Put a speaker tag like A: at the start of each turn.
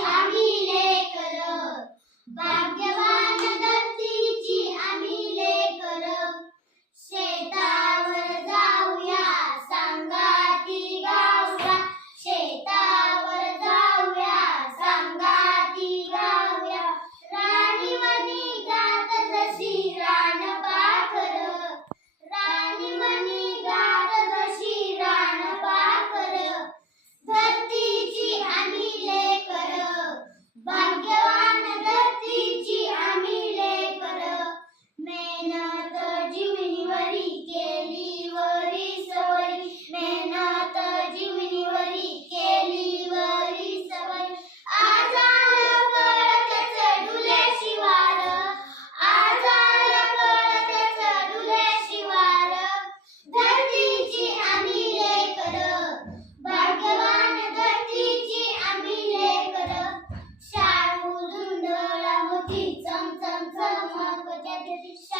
A: आम्ही लेकरं भाग्यवान de